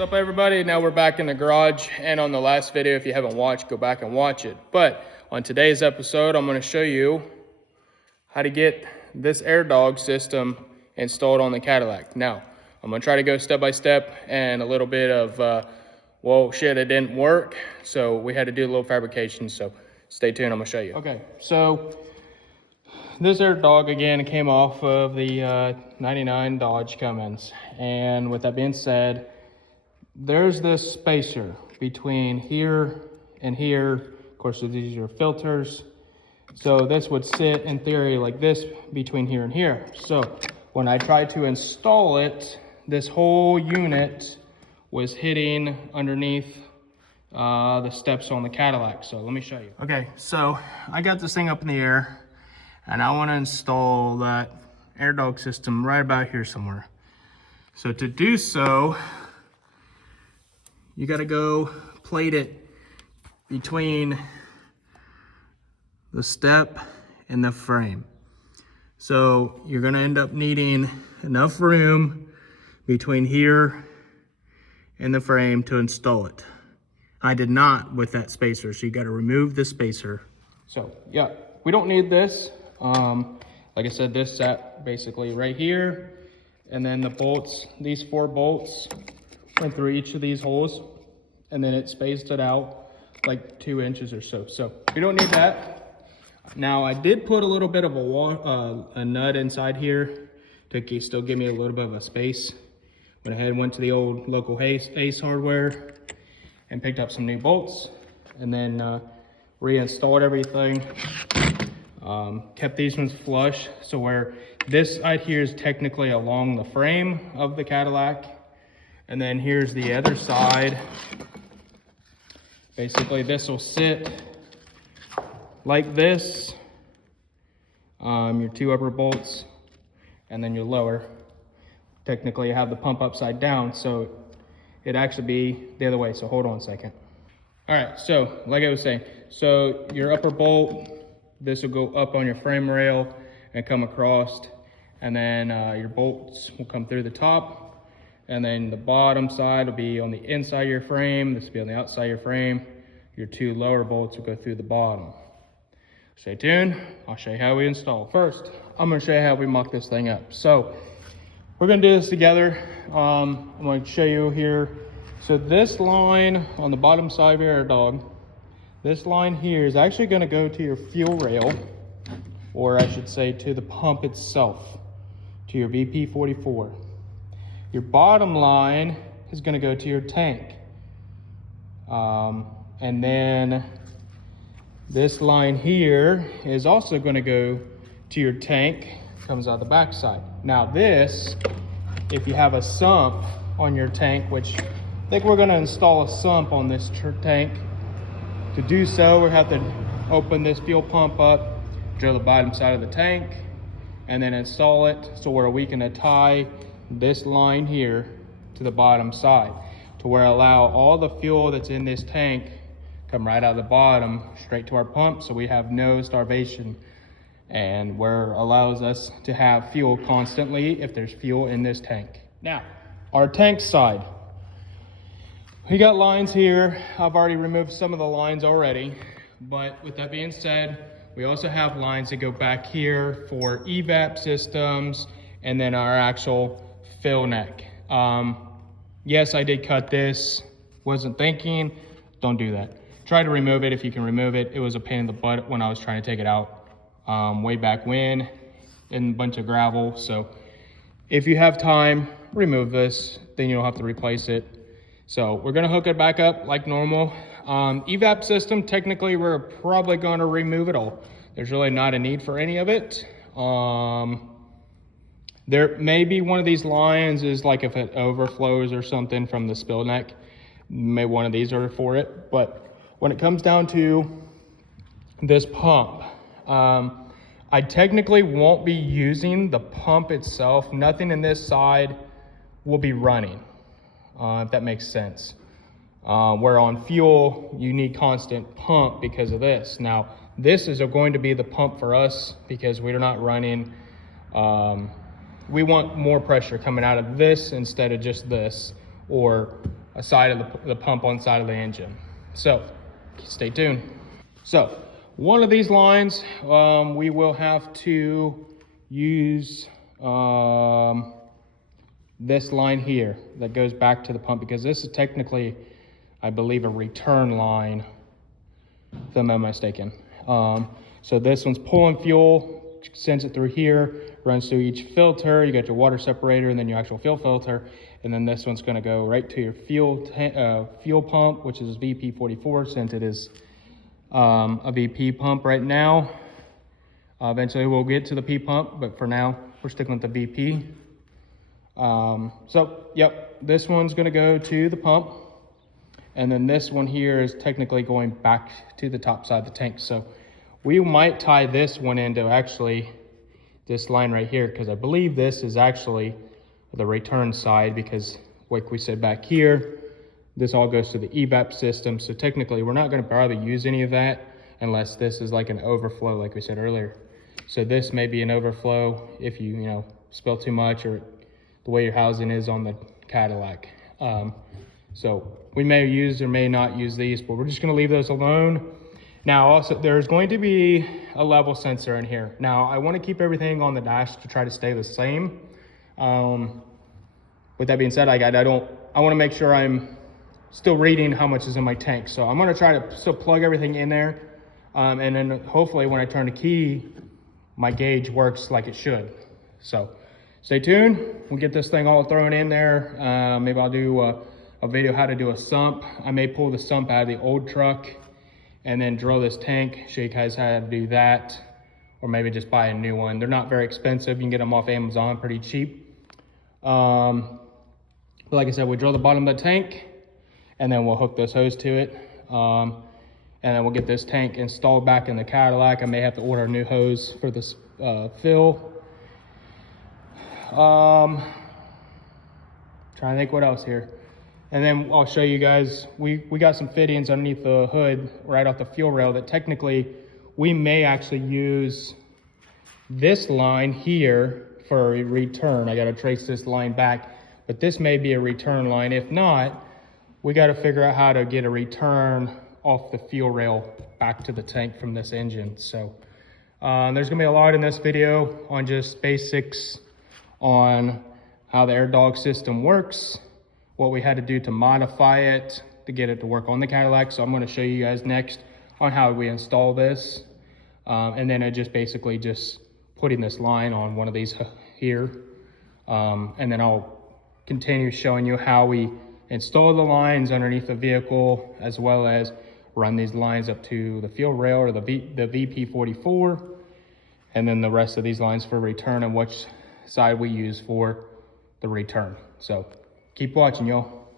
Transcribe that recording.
What's up, everybody? Now we're back in the garage, and on the last video, if you haven't watched, go back and watch it. But on today's episode, I'm going to show you how to get this AirDog system installed on the Cadillac. Now, I'm going to try to go step by step and a little bit of, well, shit, it didn't work. So we had to do a little fabrication. So stay tuned, I'm going to show you. Okay, so this AirDog, again, came off of the 99 Dodge Cummins. And with that being said, there's this spacer between here and here. Of course, these are filters. So this would sit in theory like this between here and here. So when I tried to install it, this whole unit was hitting underneath the steps on the Cadillac. So let me show you. Okay, so I got this thing up in the air and I want to install that AirDog system right about here somewhere. So to do so, you got to go plate it between the step and the frame. So you're going to end up needing enough room between here and the frame to install it. I did not with that spacer, so you got to remove the spacer. So yeah, we don't need this. Like I said, this sat basically right here, and then the bolts, these 4 bolts went through each of these holes, and then it spaced it out like 2 inches or so. So we don't need that. Now I did put a little bit of a nut inside here to still give me a little bit of a space. Went ahead and went to the old local Ace Hardware and picked up some new bolts, and then reinstalled everything. Kept these ones flush, so where this side here is technically along the frame of the Cadillac, and then here's the other side. Basically this will sit like this, your 2 upper bolts, and then your lower. Technically you have the pump upside down, so it'd actually be the other way. So hold on a second. All right, so like I was saying, so your upper bolt, this will go up on your frame rail and come across, and then your bolts will come through the top, and then the bottom side will be on the inside of your frame. This will be on the outside of your frame. Your 2 lower bolts will go through the bottom. Stay tuned, I'll show you how we install. First, I'm gonna show you how we mock this thing up. So we're gonna do this together. I'm gonna show you here. So this line on the bottom side of your AirDog, this line here is actually gonna go to your fuel rail, or I should say to the pump itself, to your VP44. Your bottom line is gonna go to your tank. And then this line here is also gonna go to your tank, comes out the back side. Now this, if you have a sump on your tank, which I think we're gonna install a sump on this tank. To do so, we have to open this fuel pump up, drill the bottom side of the tank, and then install it so where we can tie this line here to the bottom side, to where allow all the fuel that's in this tank come right out of the bottom straight to our pump, so we have no starvation, and where allows us to have fuel constantly if there's fuel in this tank. Now, our tank side, we got lines here. I've already removed some of the lines already, but with that being said, we also have lines that go back here for evap systems, and then our actual fill neck. Yes, I did cut this, wasn't thinking, don't do that. Try to remove it if you can remove it. It was a pain in the butt when I was trying to take it out way back when, in a bunch of gravel. So if you have time, remove this, then you don't have to replace it. So we're gonna hook it back up like normal. Evap system, technically we're probably gonna remove it all. There's really not a need for any of it. There may be one of these lines is like if it overflows or something from the spill neck, maybe one of these are for it. But when it comes down to this pump, I technically won't be using the pump itself. Nothing in this side will be running, if that makes sense. Where on fuel, you need constant pump because of this. Now, this is going to be the pump for us because we're not running. We want more pressure coming out of this instead of just this, or a side of the pump on the side of the engine. So stay tuned. So one of these lines, we will have to use this line here that goes back to the pump, because this is technically, I believe, a return line, if I'm not mistaken. So this one's pulling fuel, sends it through here, runs through each filter. You got your water separator and then your actual fuel filter. And then this one's gonna go right to your fuel pump, which is VP44, since it is a VP pump right now. Eventually we'll get to the P pump, but for now, we're sticking with the VP. So, yep, this one's gonna go to the pump. And then this one here is technically going back to the top side of the tank. So we might tie this one into actually this line right here, because I believe this is actually the return side, because like we said back here, this all goes to the evap system. So technically we're not gonna bother use any of that unless this is like an overflow, like we said earlier. So this may be an overflow if you spill too much, or the way your housing is on the Cadillac. So we may use or may not use these, but we're just gonna leave those alone. Now also, there's going to be a level sensor in here. Now I wanna keep everything on the dash to try to stay the same. With that being said, I wanna make sure I'm still reading how much is in my tank. So I'm gonna try to still plug everything in there. And then hopefully when I turn the key, my gauge works like it should. So stay tuned. We'll get this thing all thrown in there. Maybe I'll do a video how to do a sump. I may pull the sump out of the old truck and then drill this tank, show you guys how to do that, or maybe just buy a new one. They're not very expensive. You can get them off Amazon pretty cheap. But like I said, we drill the bottom of the tank and then we'll hook this hose to it. And then we'll get this tank installed back in the Cadillac. I may have to order a new hose for this fill. Trying to think what else here. And then I'll show you guys, we got some fittings underneath the hood right off the fuel rail that technically we may actually use this line here for a return. I gotta trace this line back, but this may be a return line. If not, we gotta figure out how to get a return off the fuel rail back to the tank from this engine. So there's gonna be a lot in this video on just basics on how the AirDog system works, what we had to do to modify it to get it to work on the Cadillac. So I'm gonna show you guys next on how we install this. And then it just basically just putting this line on one of these here. And then I'll continue showing you how we install the lines underneath the vehicle, as well as run these lines up to the fuel rail or the VP44, and then the rest of these lines for return and which side we use for the return. So keep watching, y'all.